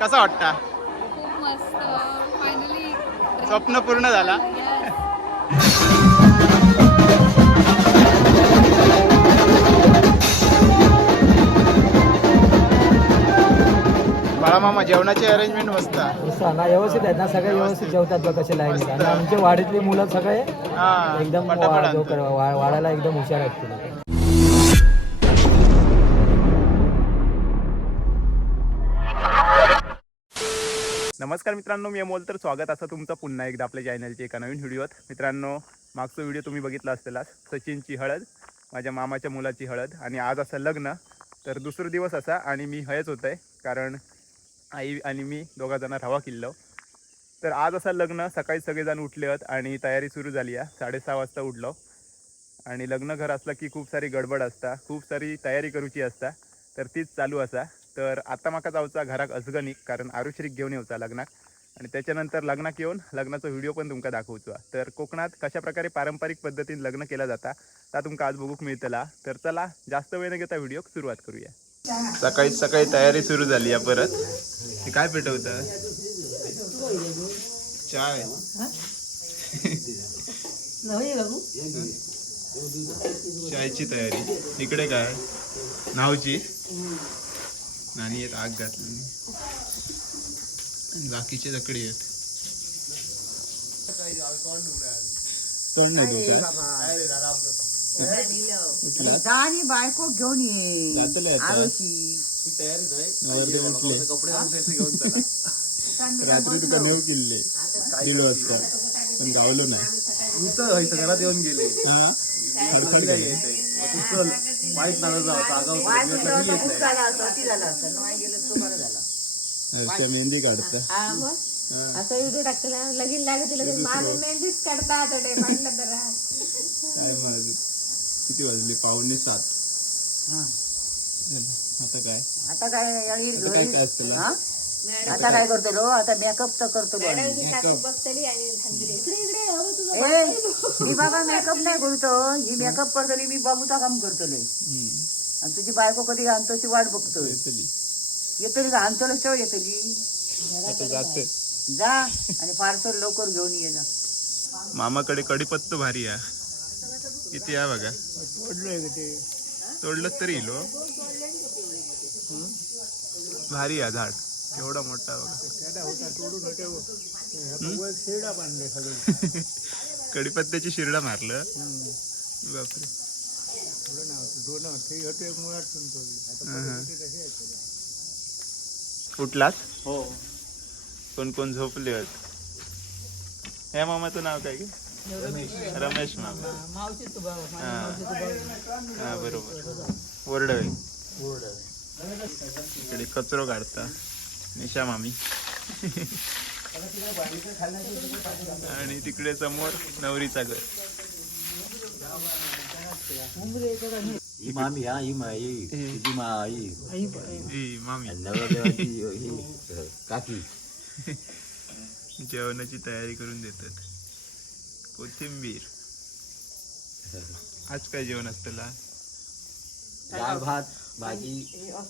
कसा वाटता? खूप मस्त. फायनली स्वप्न पूर्ण झाला. बाळा मामा जेवणाची अरेंजमेंट मस्त. ना व्यवस्थित आहेत ना सगळे व्यवस्थित जेवतात बघ कसे लाईन आणि आमचे वाडीतली मुलं सगळे हा एकदम पटापट वा- आणतो. जो- वा- वाडायला एकदम हुशार आहेत नमस्कार मित्रांनो मी अमोल. तर स्वागत असं तुमचं पुन्हा एकदा आपल्या चॅनलच्या एका नवीन व्हिडिओत मित्रांनो मागचा व्हिडिओ तुम्ही बघितला असलेला सचिनची हळद माझ्या मामाच्या मुलाची हळद आणि आज असं लग्न. तर दुसरा दिवस असा आणि मी हयच होत आहे कारण आई आणि मी दोघा जण रवा किल्लो. तर आज असं लग्न सकाळी सगळेजण उठले आहेत आणि तयारी सुरू झाली आहे. साडेसहा वाजता उठलो. आणि लग्न घर असलं की खूप सारी गडबड असता खूप सारी तयारी करूची असता तर तीच चालू असा. तर आता म्हाका जावचा घराक अजगणिक कारण आरुश्रीक घेऊन येवचा लग्नाक. आणि त्याच्यानंतर लग्नाक येऊन लग्नाचा व्हिडिओ पण तुमका दाखवचो. तर कोकणात कशा प्रकारे पारंपरिक पद्धतीने लग्न केला जाता ता तुमका आज बघूक मिळतला. तर चला जास्त वेळ न घेता व्हिडिओ सुरुवात करूया. सकाळी सकाळी तयारी सुरू झाली आहे परत. हे काय पेटवत? चाय. चायची तयारी. इकडे काय? नावची? नानी येत आग घातली आणि बाकीचे तकडे आहेत. तोड नाही आणि बायको घेऊन ये. जातले आता. आरोशी. रात्री तुका नेऊ किल्ले. वाजता पण गावलो नाही. घरात येऊन गेले. हा? खडखड वाईट नाराज झाला मेहंदी काढता. असं व्हिडिओ टाकला लगीन लागत लगेच माझं मेहंदीच काढता आता ते म्हटलं तर काय म्हणायचं? किती वाजले? पावणे सात. हा. आता काय? आता काय काय काय असतं? हा? आता काय करतो लो? आता मेकअप तर करतो लो आम्ही. बघतली आणि थांबली इकडे इकडे हवं तुझं ए मी बाबा मेकअप नाही करतो ही मेकअप करतली मी बाबूचा काम करतलोय हम्म. आणि तुझी बायको कधी आणतोची वाट बघतोय. चली. येतली का? आणतोच तेव्हा येतली. आता जाते. जा आणि पार्सल लवकर घेऊन ये जा. मामाकडे कडीपत्त भारी आहे. किती आहे बघा? तोडलं तरी इलो भारी आहे झाड. एवढा मोठा बघा? कडीपत्त्याची शिरडा मारलं. बापरे. हा, हा. उठलास हो कोण कोण झोपले होत? ह्या मामाचं नाव काय रमेश. मामा. हा. हा. बरोबर. ओरडवे इकडे कचरो काढता. निशा मामी आणि तिकडे समोर नवरीचा घर. मामी हा ही मा तुझी मा ही मामी. ही काकी. जेवणाची तयारी करून देतात. कोथिंबीर. आज काय जेवण असतला डाळ भात भाजी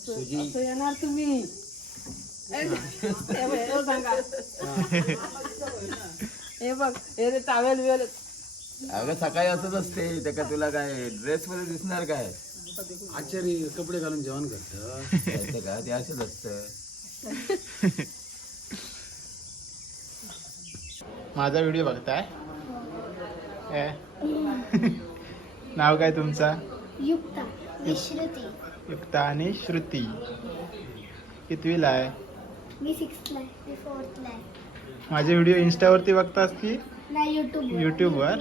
सुजी. येणार तुम्ही. हे बघ हे रे टावेल बिवेल अगं सकाळी असंच असते. त्याका तुला काय ड्रेस मध्ये दिसणार काय? आचारी कपडे घालून जेवण करतं. त्याचं का? ते असंच असतं. माझा व्हिडिओ बघताय? ए. नाव काय तुमचा? युक्ता विश्रुती युक्ता आणि श्रुती. कितवीला आहे? मी सिक्स्थला आहे. मी फोर्थला आहे. माझे व्हिडिओ इंस्टावरती बघतास की? नाही यूट्यूब यूट्यूबवर?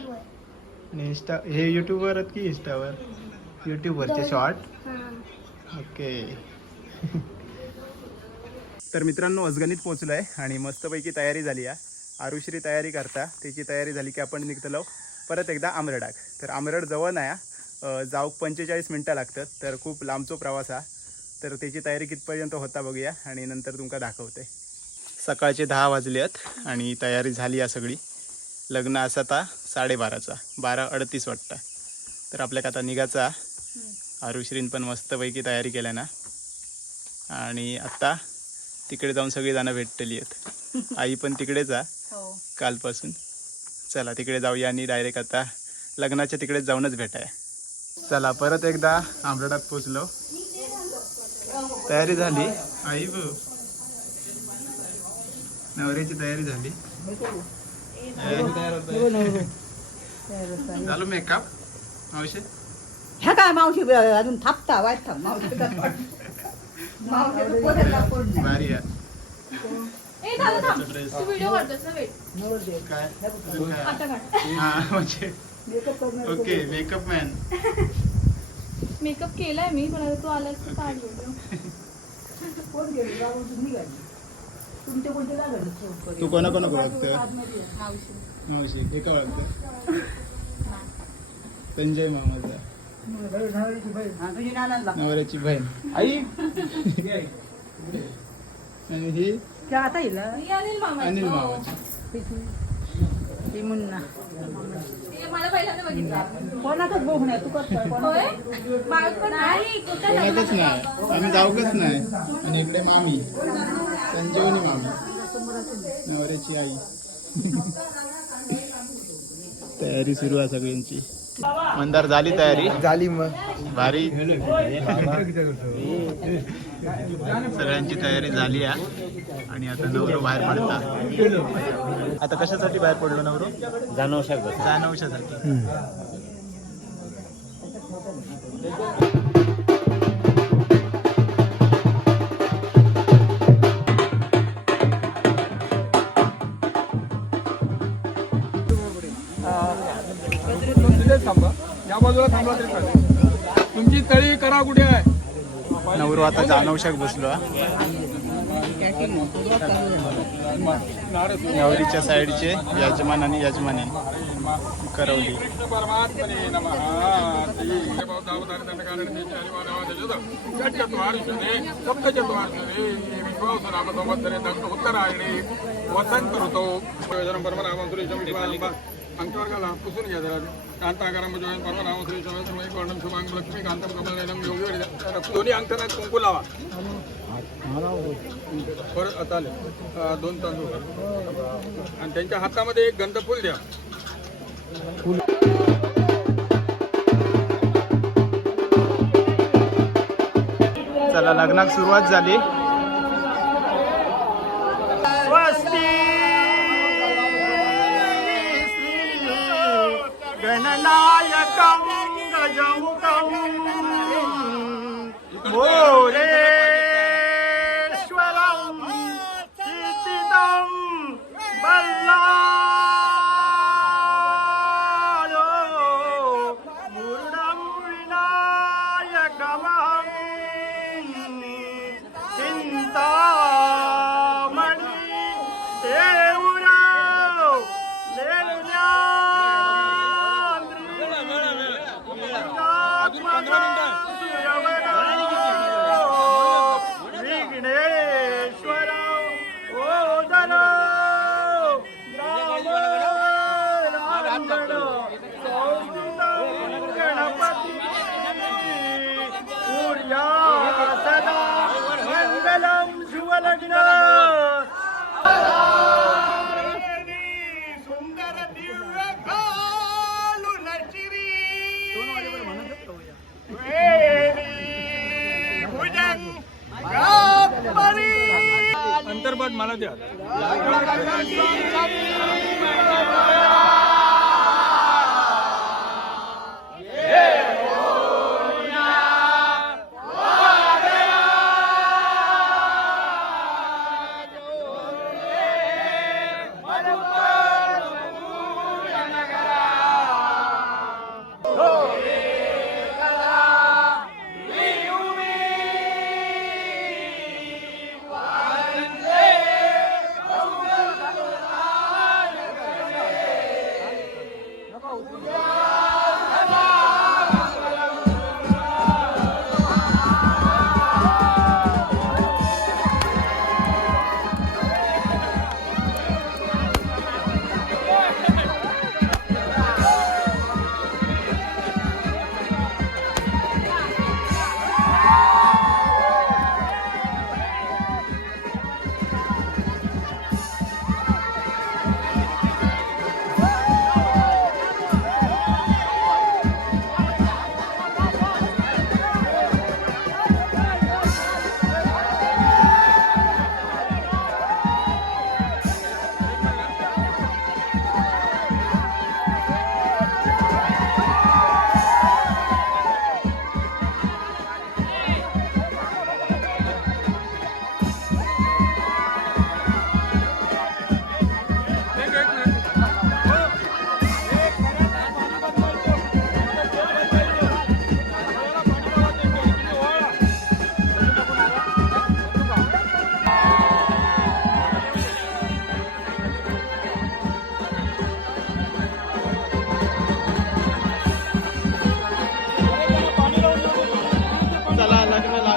आणि इंस्टा हे यूट्यूबवर आहेत की इंस्टावर? यूट्यूबवरचे शॉर्ट हां. ओके. तर मित्रांनो अजगणित पोचलो आहे आणि मस्तपैकी तयारी झाली आहे आरुश्री तयारी करता. त्याची तयारी झाली की आपण निघतलो. परत एकदा आमरडाक तर आमरड जवळ नाही जाऊक पंचेचाळीस मिनटं लागतात. तर खूप लांबचो प्रवास हा. तर त्याची तयारी कितपर्यंत होता बघूया आणि नंतर तुमका दाखवते. सकाळचे दहा वाजले आहेत आणि तयारी झाली आहे सगळी. लग्न असा आता साडेबाराचा बारा अडतीस वाटतं. तर आपल्याक आता निघाचा आरुश्रीन पण मस्तपैकी तयारी केल्या ना. आणि आत्ता तिकडे जाऊन सगळी जण भेटलेली आहेत आई पण तिकडेच आहे कालपासून. चला तिकडे जाऊया आणि डायरेक्ट आता लग्नाच्या तिकडेच जाऊनच भेटाय. चला परत एकदा आंबरडात पोचलो. तयारी झाली. आई बो नवऱ्याची तयारी झाली. झालो मेकअप औषध ह्या काय मावशी अजून थापता वाईट थाप मावशी मावशी. भारी आहे. काय? हा म्हणजे ओके मेकअप मॅन मेकअप केलाय मी पण आता तू आलास तर कोण गेली? बाबूची निघाली. तुमचे कोणते लागले? तू कोणा कोणा ओळखतं मावशी हे का ओळखतं संजय मामाचा नवरीची बहीण. हा, तुझी नानाला. नवऱ्याची बहीण आई आणि ही त्या आता येईल हा? मी अनिल मामा अनिल मामाची ती मुन्ना. ते मला पहिल्यांदा बघितलं कोणाकच बघू तू कसं होय? नाही कोणाकच नाही. आम्ही जाऊकच नाही. आणि इकडे मामी. संजीवनी मामी. नवऱ्याची आई. तयारी सुरू आहे सगळ्यांची. मंदार झाली तयारी? झाली मग. भारी. सगळ्यांची तयारी झाली आहे. आणि आता नवरो बाहेर पडता आता कशासाठी बाहेर पडलो नवरो? जाणवू शकतो या बाजूला थांबला तरी चालेल तुमची तळी करा कुठे आहे? नवरू आता जानवशाक बसलो नवरीच्या साईडचे यजमान आणि यजमानी. करवली. वसंत पुसून घ्या जरा कांताकारं म्हणजे परमनामं सुरेशं सर्वै वर्णं शुभांग लक्ष्मी कांतं योगी दोन्ही अंगठ्यात कुंकू लावा परत आता आले. दोन तांदूळ आणि त्यांच्या हातामध्ये एक गंधफूल द्या. चला लग्नाक सुरुवात झाली. गणनायकं गजमुखं मोरेश्वरं मला द्या.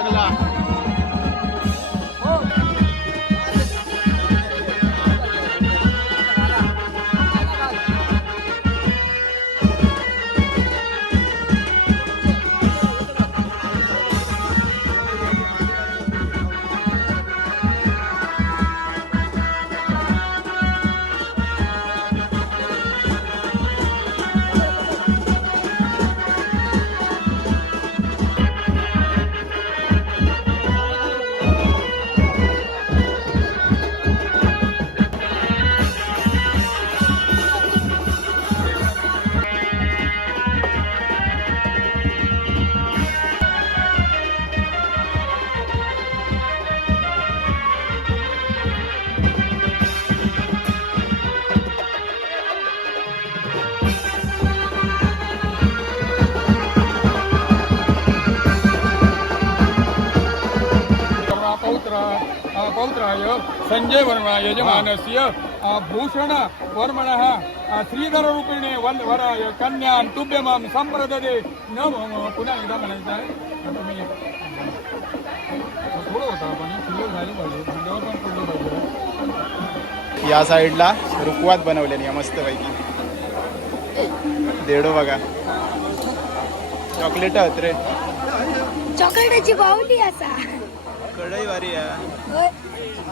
Alhamdulillah. पौत्राय संजय वर्मा यजमानस्य भूषण वर्मणः श्रीधररूपिणे वल वराय कन्यां तुभ्यमां संप्रददे। न मम पुन्हा एकदा म्हणायचं आहे आता मी थोडं होतं आपण शिल्लक झाली पाहिजे खांद्यावर पण पडलं पाहिजे. या साईडला रुकवात बनवलेली आहे मस्त पैकी देडो बघा. चॉकलेट आहेत रे. चॉकलेटाची बाहुली असा. कढई भारी आहे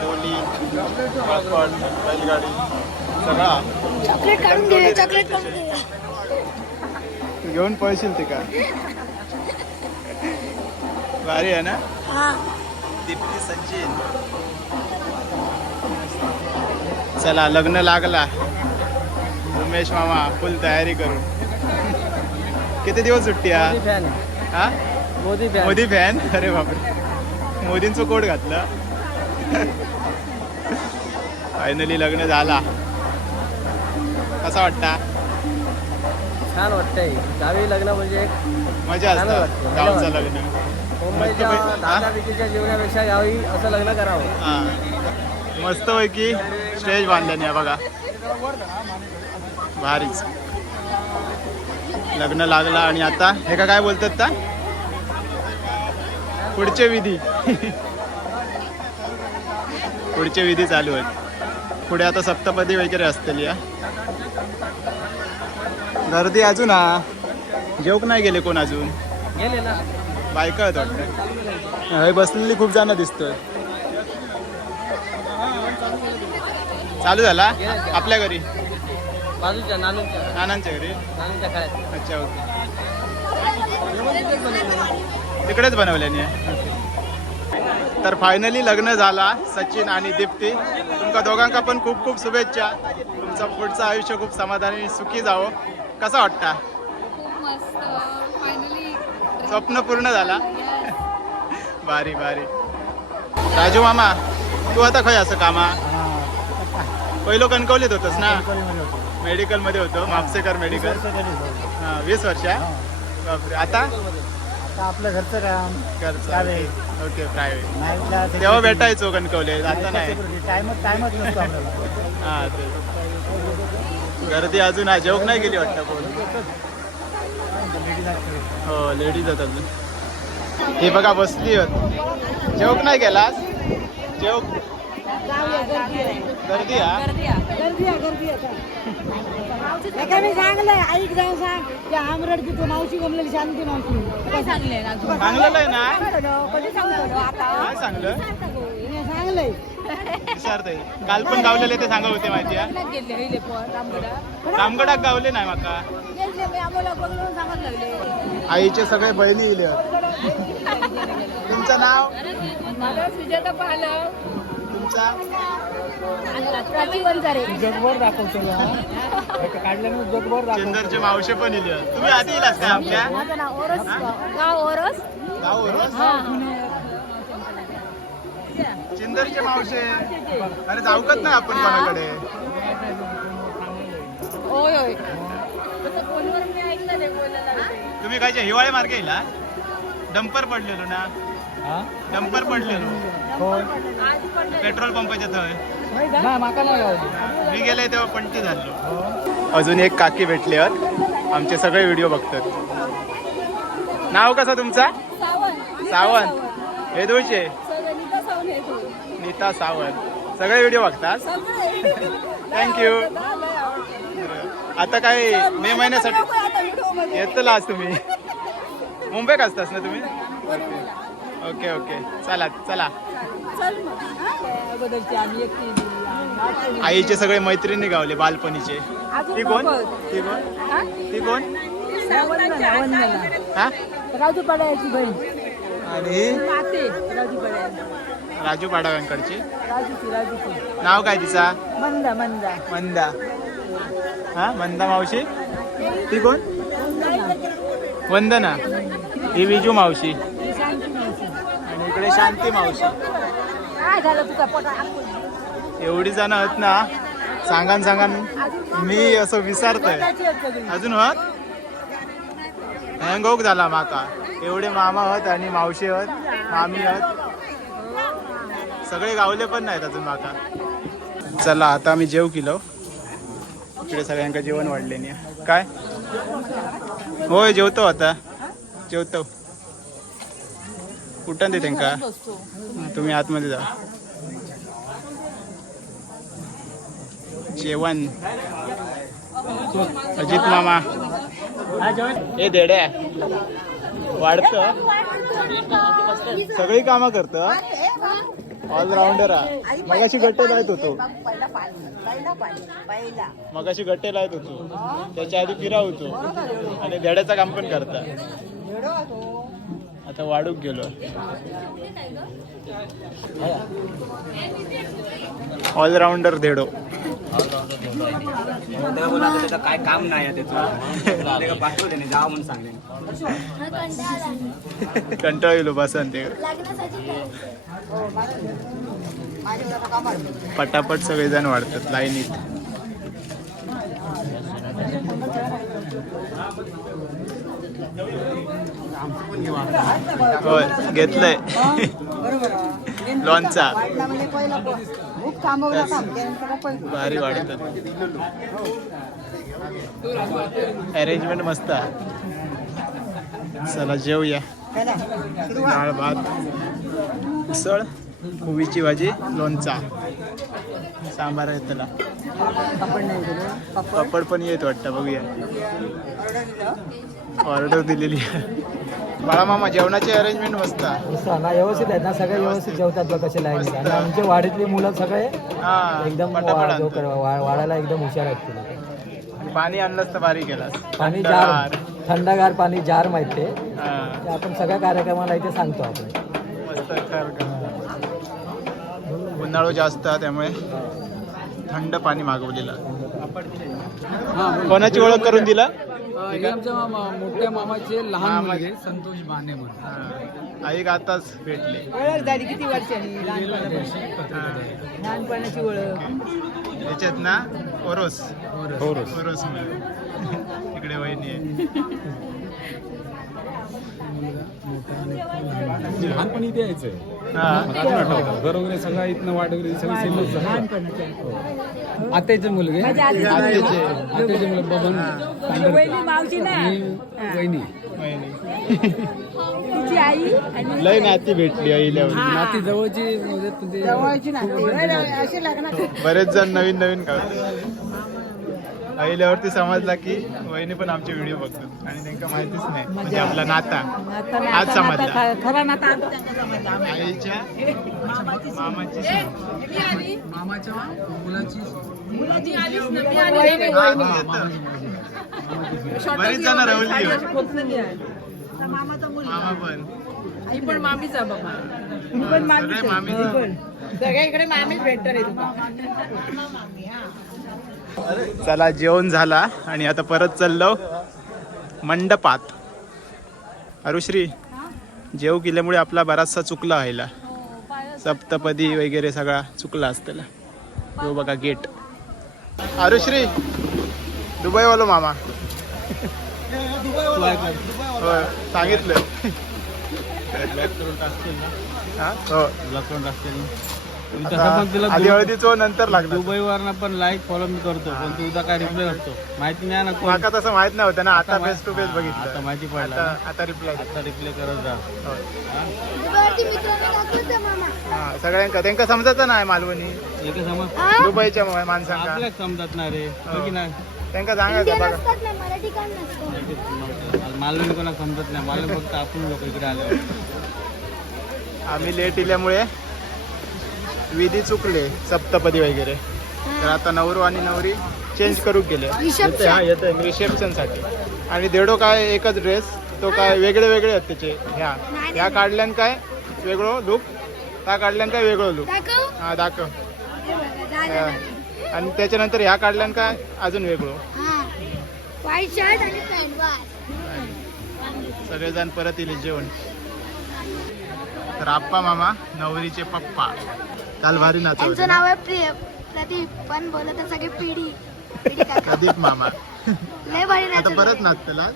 डोली बैलगाडी सगळा. चॉकलेट काढून घे चॉकलेट तू घेऊन पळशील ते का? भारी आहे ना? हा. दीप्ती सचिन. चला लग्न लागला. उमेश मामा फुल तयारी करू किती दिवस सुट्टी हा मोदी फॅन हा? मोदी फॅन मोदी फॅन अरे बापरे. मोदींचं कोट घातलं. फायनली लग्न झाला. कसा वाटता छान वाटतंय. गावी लग्न म्हणजे एक मजा असतं. गावचं लग्न. मुंबईच्या दहावीच्या जीवनापेक्षा गावी असं लग्न करावं. हा. मस्तपैकी स्टेज बांधल्याने आहे बघा. भारीच. लग्न लागला आणि आता हे का काय बोलतात का पुढचे विधी. पुढचे विधी चालू आहेत. पुढे आता सप्तपदी वगैरे असतील या. गर्दी अजून हा. जेवक नाही गेले कोण अजून? गेले ना. बायका आहेत वाटतं. हे बसलेली खूप जण दिसतोय. चालू झाला? आपल्या घरी? बाजूच्या नानूच्या. नानांच्या घरी? नानूच्या काळात अच्छा ओके. तिकडेच बनवल्याने तर फायनली लग्न झाला सचिन आणि दीप्ती. तुमका दोघांका पण खूप खूप शुभेच्छा. तुमचं पुढचं आयुष्य खूप समाधानी सुखी जावं. कसा वाटता? खूप मस्त. फायनली स्वप्न पूर्ण झाला? भारी भारी. राजू मामा तू आता खय असं कामा? पहिलो कणकवलीत होतस ना? मेडिकलमध्ये होतो म्हापसेकर मेडिकल. हा वीस वर्ष बापरे. आता? आपलं घरचं काम घरचं. Okay private. तेव्हा भेटायचो कणकवले आता नाही नसतो आपल्याला. हा ते. गर्दी अजून आहे. जेवक नाही गेली वाटतं कोण? हो लेडीज आहेत अजून. हे बघा बसली होत जेवक नाही गेलास जेवक गर्दी हा एखादी चांगलंय ऐक जाऊन सांग त्या आमरडची तू मावशी गमलेली शांती मावशी. काय सांगले चांगलं आहे ना? कधी सांगतो? आता. काय चांगलं चांगलंय विचारतंय काल पण गावलेले ते सांगत होते माहिती आहे गेलेहिले पण रामगडा रामगडात? गावले नाही माका. आईचे सगळे बहिणी इले. तुमचं नाव? मला सुजाता पाहिलं. जगभर दाखवतो काढल्याने जगभर दाखवतो. चंदरचे मावशे पण इले तुम्ही आधी येलास का आमच्या माझं नाव ओरस. गाव ओरस. गाव ओरस? चिंदरचे मावशे. अरे जाऊकत नाही आपण कोणाकडे. होय होय. तुम्ही कायच्या हिवाळे मार्गे येला डंपर पडलेलो ना. डंपर पडलेलो आज पण पेट्रोल पंपाच्या थंय नाही माका नाही गावली मी गेले तेव्हा पणती झालो. अजून एक काकी भेटले आहेत. आमचे सगळे व्हिडिओ बघतात. नाव कसं तुमचा? सावंत. हे दोनशे. नीता सावंत. सगळे व्हिडिओ बघतात. थँक्यू आता काय मे महिन्यासाठी? येतला आज तुम्ही. मुंबईत असतास ना तुम्ही? Okay okay. चला चला. आईचे सगळे मैत्रिणी गावले बालपणीचे. ती कोण? ती कोण? ती कोण? हा राजू पाड्याची बहीण. आणि? राजू राजूची नाव काय तिचा? मंदा मंदा. मंदा. हा मंदा मावशी? ती कोण? वंदना. ही विजू मावशी. इकडे शांती मावशी. काय झालं तुझा पोटा एवढी जण आहेत ना सांगान सांगान मी असं विसरतोय. अजून होत? हँगोक झाला माका. एवढे मामा होत आणि मावशी होत मामी होत. सगळे गावले पण नाहीत अजून माका. चला आता आम्ही जेव किलो. इकडे सगळ्यांका जेवण वाढले नाही काय? होय जेवतो आता. जेवतो. कुठं दे त्यांना तुम्ही आतमध्ये जा. जेवण. अजित मामा. हे देड्या. वाढत. सगळी कामं करत. ऑलराऊंडर मग अशी गट्टे लावत होतो. मग अशी गट्टे लावत होतो. त्याच्या आधी फिरा होतो आणि धड्याचं काम पण करता. आता वाढूक गेलो. ऑलराऊंडर धेडो काय काम नाही त्याचं कंटाळ येलो बसन ते पटापट सगळेजण वाढतात लाईनीत होय घेतलंय. लॉनचा. भारी वाढतात अरेंजमेंट मस्त आहे. चला जेवूया डाळ भात. उसळ कोबीची भाजी लोणचा. सांबार आहे त्याला. पापड पण येत वाटतं बघूया. ऑर्डर दिलेली आहे. बाळा मामा जेवणाची अरेंजमेंट मस्त ना व्यवस्थित आहेत ना सगळे व्यवस्थित जेवतात बघ कसे लाईन आणि आमचे वाडीतली मुलं सगळे हा एकदम वाढायला एकदम हुशार आहेत ते आणि पाणी आणलंच तर भारी केला पाणी जार थंडगार पाणी जार माहिती आहे. हा. ते आपण सगळ्या कार्यक्रमाला इथे सांगतो आपण मस्त उन्हाळू जास्त त्यामुळे. थंड पाणी मागवलेलं कोणाची ओळख करून दिला? मोठ्या मामाचे लहान मामा- मुलगे संतोष बाणे म्हणून. आताच भेटले. ओळख झाली किती वर्षांनी लहानपणाची ओळख. याच्यात ना ओरोस. ओरोस. ओरोस तिकडे वहिनी आहे. लहानपणी इथे यायचं हा. घर वगैरे सगळं इथनं वाट वगैरे सगळी. सेमच आत्याचे मुलगे? आत्याचे मुलगे बबन वहिनी मावशी ना? वहिनी वहिनी. तिची आई आणि लय नाती भेटली आईल्यावर नाती जवळची म्हणजे तुझे जवळची नाते. असे लग्नात बरेच जण नवीन नवीन करतात आईल्यावरती समजला की वहिनी पण आमचे व्हिडिओ बघतात आणि त्यांना माहितीच नाही. म्हणजे आपला नाता. आज समजला. खरा नाता आता त्यांना समजला. आईच्या मामाची. मामाच्या मुलाची. बरीच जण रवली मामा पण. ही पण मामीचा बाबा. पण मामीच सगळे आहे. मामीच. पण. सगळ्या इकडे मामीच भेटणार आहे चला जेवण झाला आणि आता परत चाललो मंडपात. अरुश्री जेव केल्यामुळे आपला बराचसा चुकला व्हायला. सप्तपदी वगैरे सगळा चुकला असतेला तो बघा गेट. अरुश्री दुबईवालो मामा. होय सांगितलं. हा? हो आधी हळदीचो नंतर लागला दुबईवर पण लाईक फॉलो मी करतो पण तू उद्या काय रिप्लाय करतो माहिती नाही ना कोण? माका तसं माहीत नव्हतं ना आता फेस टू फेस आता बघितलं. माहिती पडलं आता आता रिप्लाय आता रिप्लाय करत जा. हा? सगळ्यांका त्यांका समजत नाही मालवणी. एक समज दुबईच्या मा- माणसांका. समजत नाही रे. हो की नाही? त्यांका सांगायचं बघा. मराठी काम नसतं. मालवणी कोणा समजत नाही मालवणी फक्त आपण लोक इकडे आले. आम्ही लेट इल्यामुळे विधी चुकले सप्तपदी वगैरे. तर आता नवरू आणि नवरी चेंज करू गेले. हा येते रिसेप्शनसाठी. आणि देडो काय एकच ड्रेस तो काय वेगळे वेगळे आहेत त्याचे. ह्या. ह्या काढल्यान काय वेगळं लुक त्या काढल्यान काय वेगळं लुक हा दाखव. आणि त्याच्यानंतर ह्या काढल्यान काय अजून वेगळं. सगळेजण परत येईल जेवण. तर आप्पा मामा नवरीचे पप्पा. काल भारी त्यांचं नाचवले नाव आहे प्रिय प्रदीप. पण बोलत आहे सगळे पिढी पिढी काका. प्रदीप मामा. लय भारी आता नाचत परत नाचतला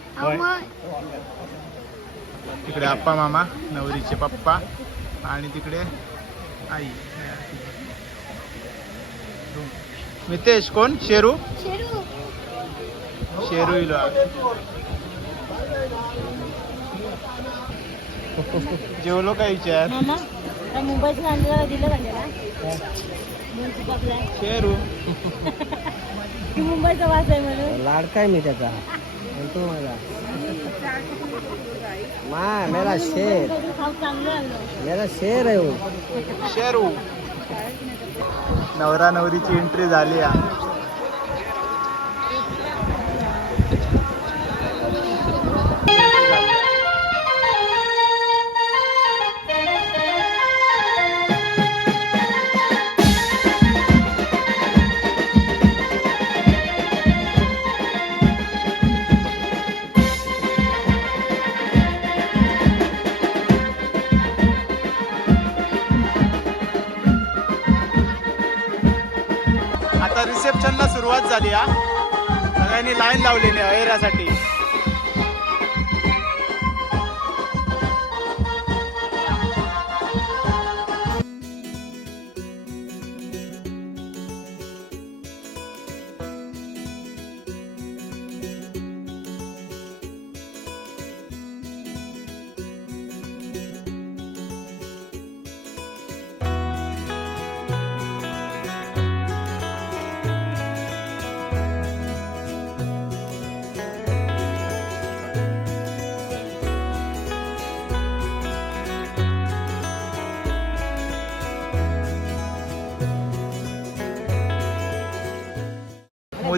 तिकडे आप्पा मामा नवरीचे पप्पा आणि तिकडे आई. मितेश कोण? शेरू? शेरू. शेरू इलो जेवलो काय विचार मामा त्या मुंबईचं आणलेलं दिलं आहे. शेरू मुंबईचा वास आहे म्हणून. लाडका आहे मी त्याचा? म्हणतो मला मा मेरा शेर मेरा शेर आहे वो. शेरू नवरा नवरीची एंट्री झाली आ. झाली हा सगळ्यांनी लाईन लावली नाही अहेरासाठी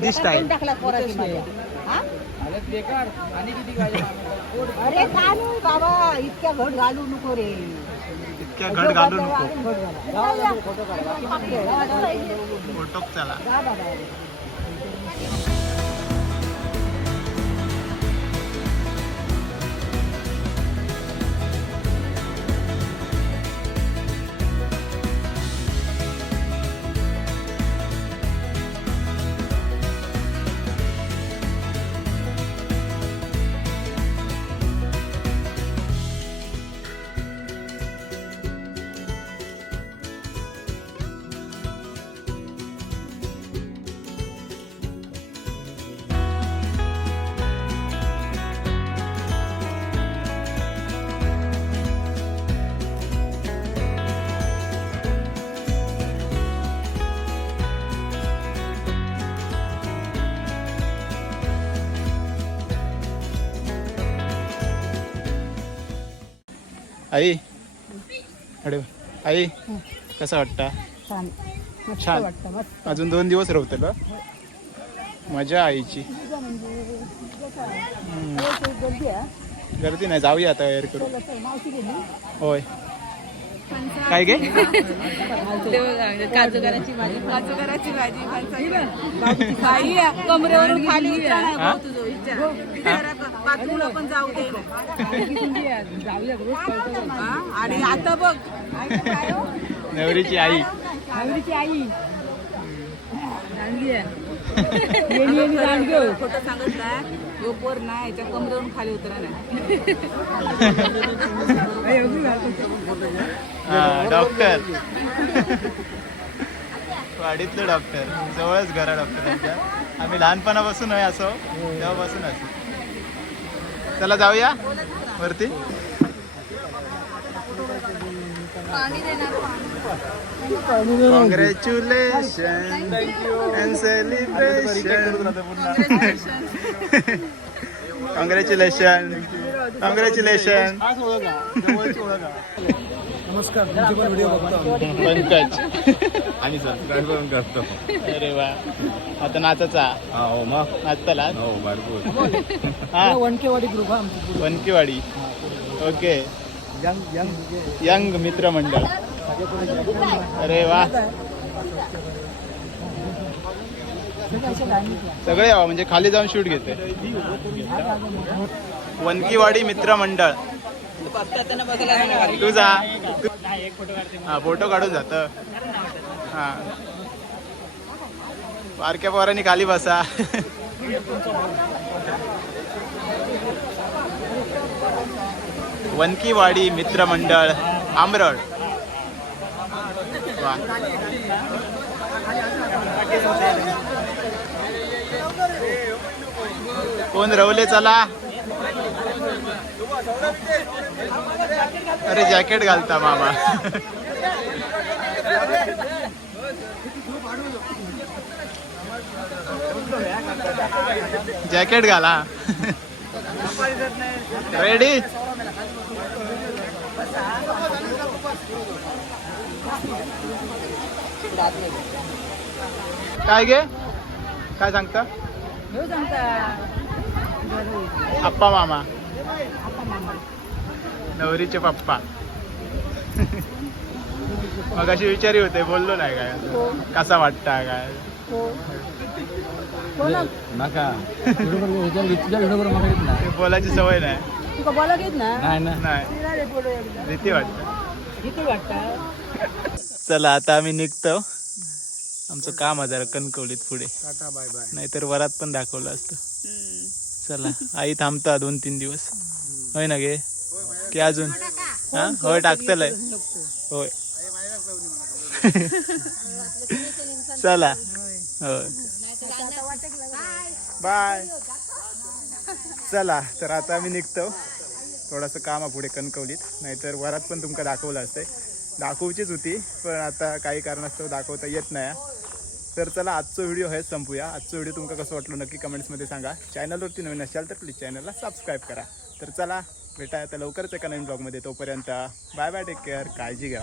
मोदी स्टाईल. टाकला पोराची माझ्या. हा? अरे घालू बाबा इतक्या घट घालू नको रे. इतक्या घट घालू नको. फोटो चला आई. अरे आई कसं वाटतं? छान. मस्त छान. वाटतं मस्त. अजून दोन दिवस राहतं मजा आईची. गर्दी आहे. गर्दी नाही जाऊया आता तयार करू मावशी गेली. होय. काय गे? काजूगराची भाजी. काजूगराची भाजी बाई कमरेवरून खाली उतरा नाही हा? भाऊ तुझं विचार. बाथरूमला पण जाऊ दे. हा? आणि आता बघ. नवरीची आई. आवडीची आई. खोटं सांगत नाही यो पोर नाही याच्या कमरेवरून खाली उतरा नाही. हा, डॉक्टर. वाडीतलं डॉक्टर. जवळच घरा डॉक्टरांच्या आम्ही लहानपणापासून आहे असो. तेव्हापासून असो. चला जाऊया. वरती. Congratulation and celebration congratulation congratulation नमस्कार तुमचे पण व्हिडिओ बघतो पंकज. आणि सबस्क्राईब पण करतो. अरे वा. आता नाचाचा. हो मग. नाचताला हो भरपूर. हा. वणकेवाडी ग्रुप हा आमची Wankiwadi. Okay. Young young young मित्रमंडळ अरे वा. सगळे यावं म्हणजे खाली जाऊन शूट घेते. वनकीवाडी मित्रमंडळ तू जा. हा फोटो काढून जात हा. बारक्या पोरांनी खाली बसा. वनकीवाडी मित्रमंडळ आमरड. वा. कोण रवले चला. अरे जॅकेट घालता मामा. जॅकेट घाला. रेडी काय गे? काय सांगता? सांगता. आप्पा मामा. नवरीचे पप्पा. मग अशी विचारी होते बोललो नाही काय? कसा वाटता काय? नका. नाही. ते बोलायची सवय नाही. तुका बोला घेत ना नाही ना. नाही. भीती वाटत. किती वाटतं. चला आता आम्ही निघतो. आमचं काम आहे जरा कणकवलीत पुढे. Bye bye. नाहीतर वरात पण दाखवलं असतं. चला आई थांबता दोन तीन दिवस. होय ना गे? की अजून? हा? होय टाकतलंय. होय. चला. होय. बाय. चला तर आता आम्ही निघतो. थोडंसं काम आहे पुढे कणकवलीत. नाहीतर वरात पण तुमका दाखवलं असते दाखवचीच होती पण आता काही कारणास्तव दाखवता येत नाही. तर चला आजचा व्हिडिओ हेच संपूया. आजचा व्हिडिओ तुमका कसं वाटलं नक्की कमेंट्समध्ये सांगा. चॅनलवरती नवीन असाल तर प्लीज चॅनलला सबस्क्राईब करा. तर चला भेटा आता लवकरच एका नवीन ब्लॉगमध्ये तोपर्यंत बाय बाय टेक केअर काळजी घ्या.